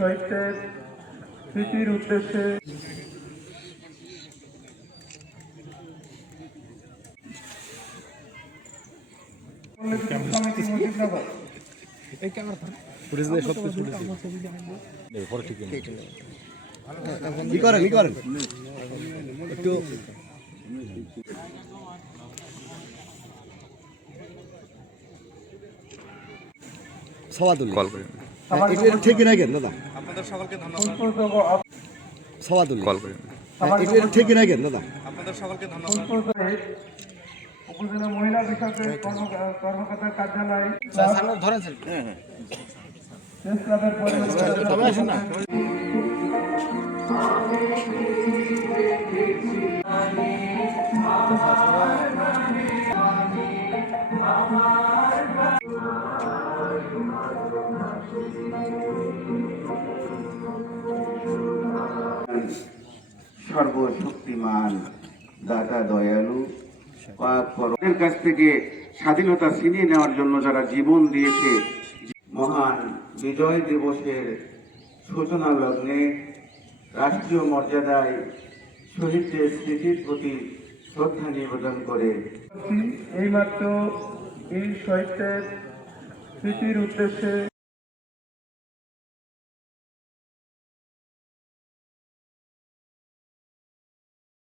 শহীদদের স্মৃতির উদ্দেশ্যে একটু সবাদুল কল করেন ঠিক রাখেন দাদা আপনাদের সকলকে ধন্যবাদ সবাদুল কল করেন ঠিক রাখেন দাদা আপনাদের সকলকে ধন্যবাদ উপজেলা মহিলা বিষয়ক কর্মকর্তার কার্যালয় ধরেন প্রেস ক্লাবের পরিচালনা সর্বশক্তিমান দাতা দয়ালু পাকের কাছ থেকে স্বাধীনতা ছিনিয়ে নেওয়ার জন্য যারা জীবন দিয়েছে, মহান বিজয় দিবসের সূচনা লগ্নে রাষ্ট্রীয় মর্যাদায় শহীদদের স্মৃতির প্রতি শ্রদ্ধা নিবেদন করে এইমাত্র এই শহীদদের স্মৃতির উদ্দেশ্যে